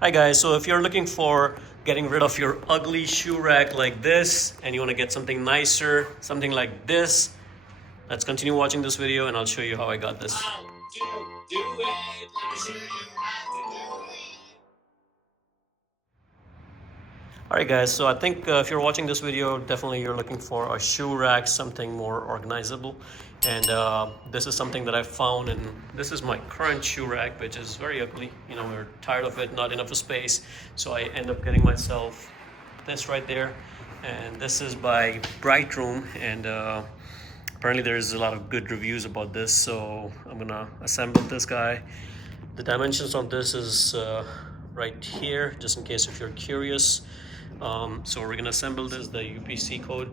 Hi guys, so if you're looking for getting rid of your ugly shoe rack like this and you want to get something nicer, something like this, let's continue watching this video and I'll show you how I got this. How to do it. Let me show you how to do it. Alright guys, so I think if you're watching this video, definitely you're looking for a shoe rack, something more organizable. And this is something that I found, and this is my current shoe rack, which is very ugly. You know, we're tired of it, not enough space. So I end up getting myself this right there. And this is by Brightroom, and apparently there's a lot of good reviews about this. So I'm gonna assemble this guy. The dimensions on this is right here, just in case if you're curious. So we're gonna assemble this, the UPC code,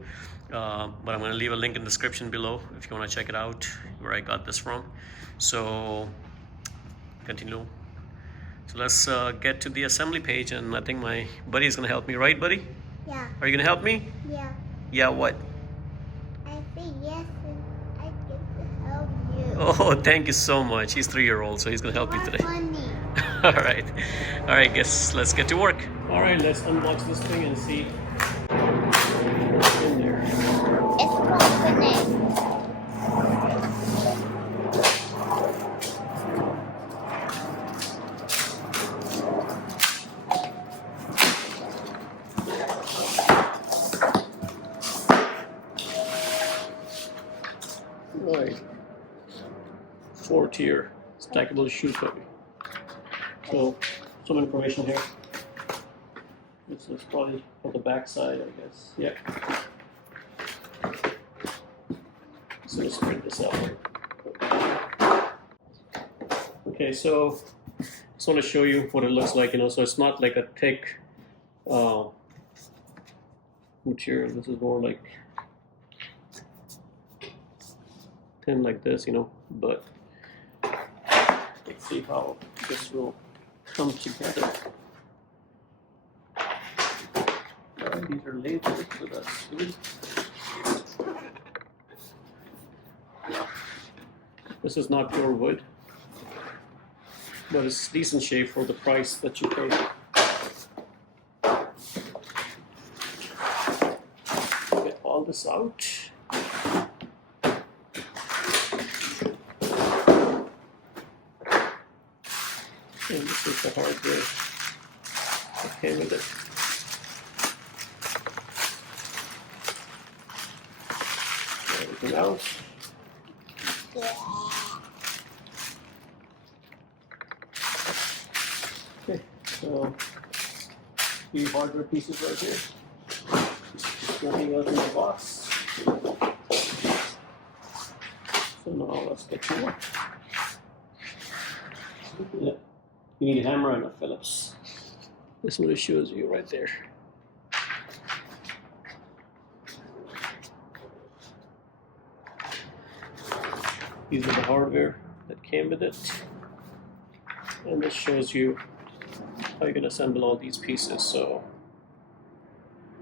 but I'm gonna leave a link in the description below if you wanna check it out, where I got this from. So continue. So let's get to the assembly page, and I think my buddy is gonna help me, right buddy? Yeah. Are you gonna help me? Yeah. Yeah, what? I say yes and I get to help you. Oh, thank you so much. He's 3-year-old, so he's gonna help me today. Funny. All right, guess let's get to work. All right, let's unbox this thing and see what's in there. It's opening. Right, 4-tier stackable shoe cubby. So some information here. This is probably for the back side, I guess. Yeah. So let's print this out. Okay, so just want to show you what it looks like. You know, so it's not like a thick material. This is more like thin like this, you know. But let's see how this will come together. These are labeled, so that's good. This is not pure wood, but it's decent shape for the price that you pay. Get all this out. And this is the hardware that came with it. Everything else. Yeah. Okay, so few hardware pieces right here. Nothing else in the box. So now let's get to work. Yeah. You need a hammer and a Phillips. This one shows you right there. These are the hardware that came with it. And this shows you how you can assemble all these pieces. So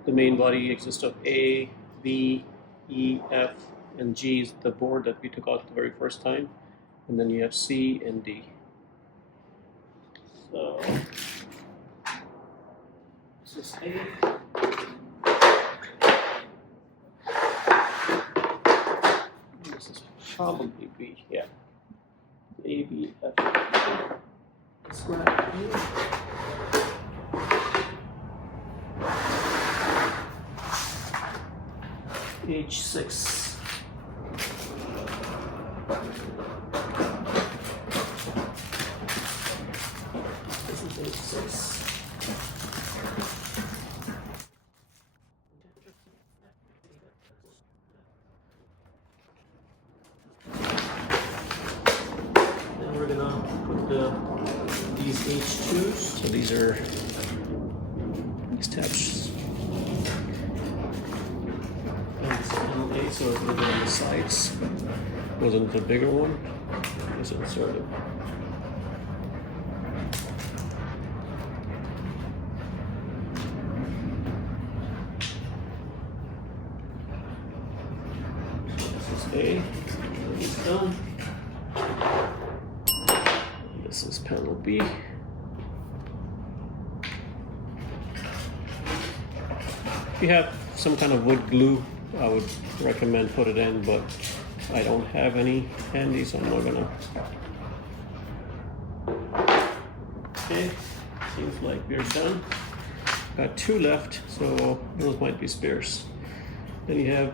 the main body consists of A, B, E, F, and G is the board that we took out the very first time. And then you have C and D. So this is A. This is probably B, yeah. A, B, F. Snap here. H6. This is H6. Then we're gonna put these H2s. So these are these tabs. And so it's a little bit on the sides. Wasn't the bigger one? Just insert it. A, it's done. This is panel B. If you have some kind of wood glue, I would recommend put it in, but I don't have any handy, so I'm not gonna. Okay, seems like we're done. Got 2 left, so those might be spares. Then you have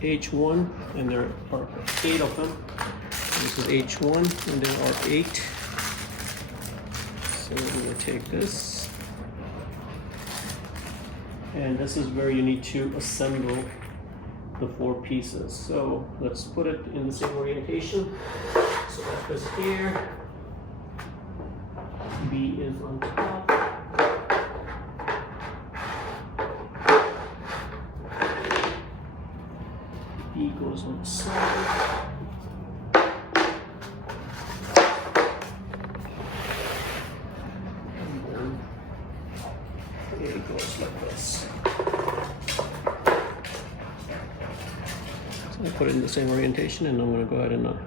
H1, and there are 8 of them. This is H1, and there are 8. So we're gonna take this. And this is where you need to assemble the 4 pieces. So let's put it in the same orientation. So F is here, B is on top. B goes on the side. And then A goes like this. So I put it in the same orientation, and I'm going to go ahead and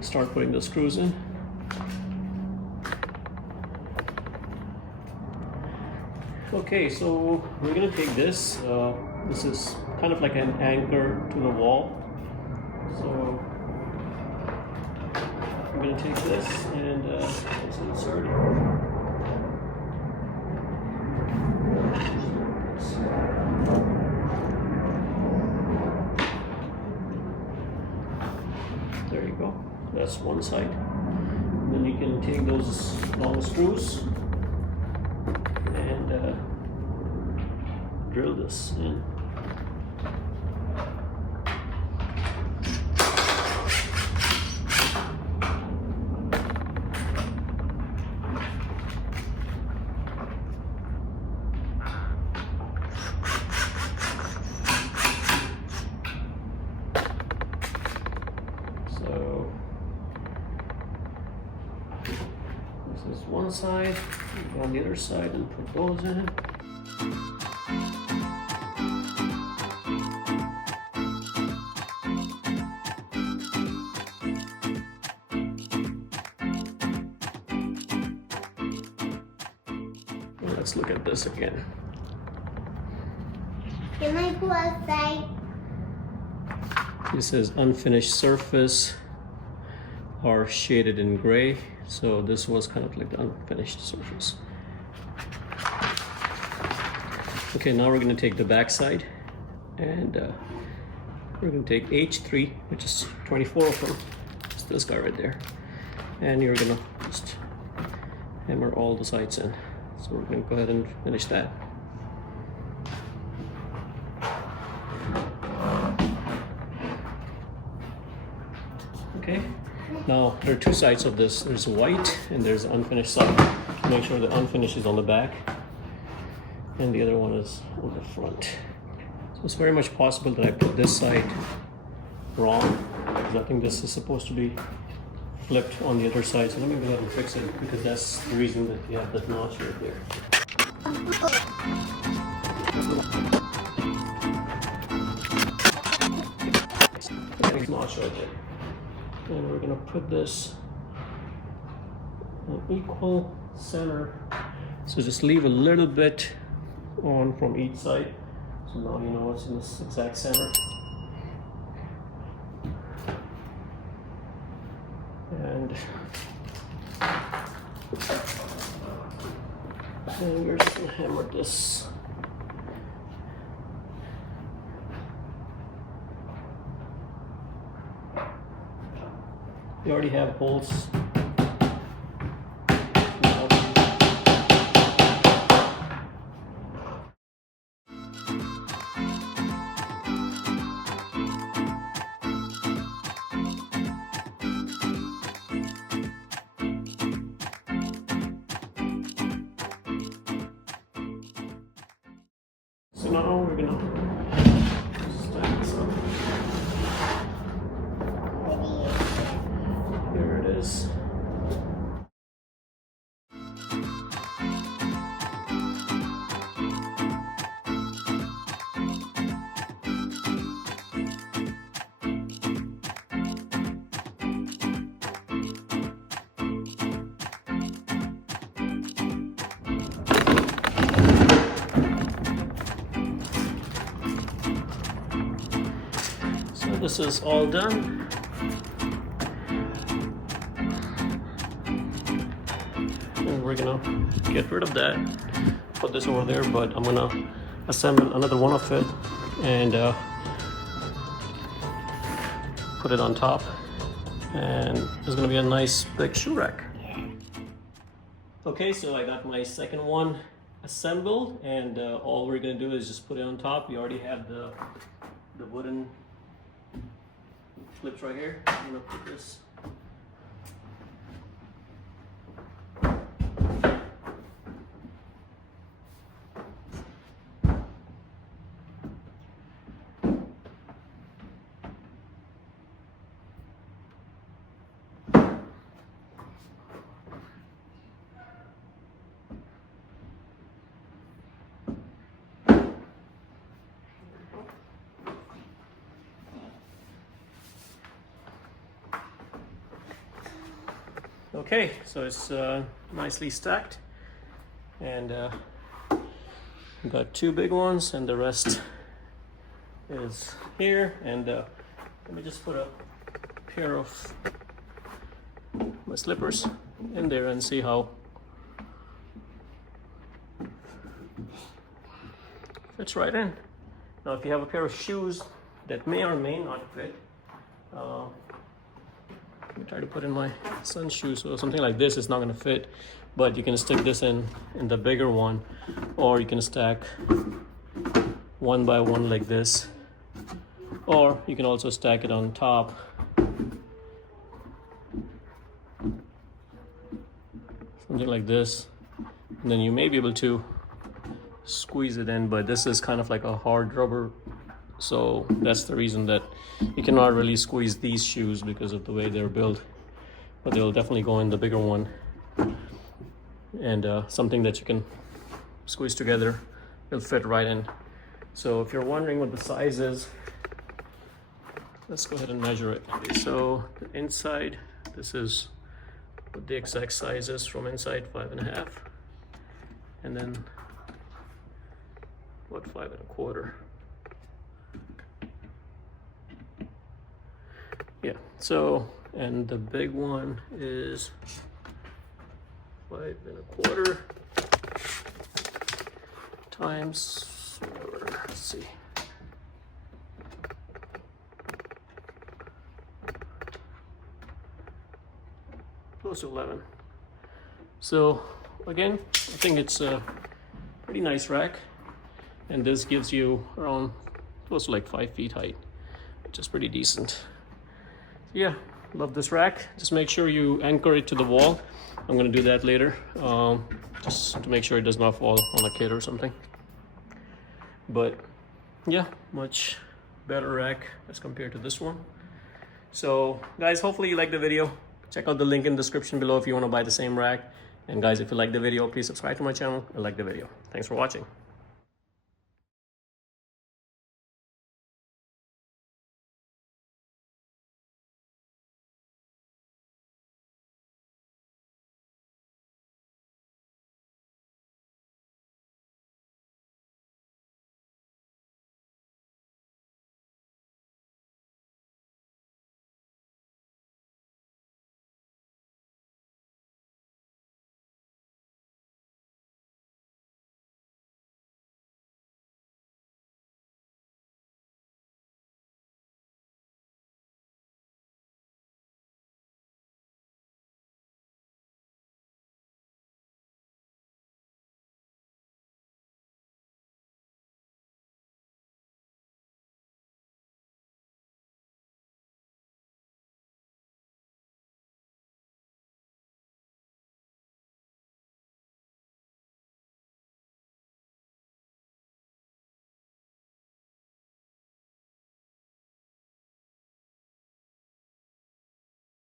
start putting the screws in. Okay, so we're going to take this. This is kind of like an anchor to the wall. So we're going to take this and let's insert it. There you go. That's one side. And then you can take those long screws and drill this in. So this is one side, go on the other side and put those in. Let's look at this again. Can I go outside? This says unfinished surface are shaded in gray. So this was kind of like the unfinished surface. Okay, now we're going to take the back side, and we're going to take H3, which is 24 of them. It's this guy right there. And you're going to just hammer all the sides in. So we're going to go ahead and finish that. Okay, now there are 2 sides of this. There's white and there's the unfinished side. Make sure the unfinished is on the back and the other one is on the front. So it's very much possible that I put this side wrong, because I think this is supposed to be flipped on the other side. So let me go ahead and fix it, because that's the reason that you have that notch right there. Notch right there. And we're going to put this in equal center. So just leave a little bit on from each side. So now you know it's in this exact center. And we're just going to hammer this. You already have holes. So now we're gonna stack this up. Here it is. this is all done. And we're gonna get rid of that, put this over there, but I'm gonna assemble another one of it and put it on top, and there's gonna be a nice big shoe rack. Okay, so I got my second one assembled, and all we're gonna do is just put it on top. We already have the wooden clips right here. I'm gonna put this. Okay, so it's nicely stacked, and we got two big ones, and the rest is here. And let me just put a pair of my slippers in there and see how fits right in. Now, if you have a pair of shoes that may or may not fit, let me try to put in my son's shoes. So something like this is not going to fit, but you can stick this in the bigger one, or you can stack one by one like this, or you can also stack it on top. Something like this, and then you may be able to squeeze it in, but this is kind of like a hard rubber, so that's the reason that you cannot really squeeze these shoes because of the way they're built, but they'll definitely go in the bigger one, and something that you can squeeze together will fit right in. So if you're wondering what the size is, let's go ahead and measure it. Okay, so the inside, this is what the exact size is from inside, 5.5, and then what, 5.25. Yeah, so, and the big one is 5.25 times, let's see, close to 11. So again, I think it's a pretty nice rack, and this gives you around close to like 5 feet height, which is pretty decent. Yeah, love this rack. Just make sure you anchor it to the wall. I'm gonna do that later, just to make sure it does not fall on a kid or something. But yeah, much better rack as compared to this one. So guys, hopefully you like the video. Check out the link in the description below if you want to buy the same rack. And guys, if you like the video, please subscribe to my channel and like the video. Thanks for watching.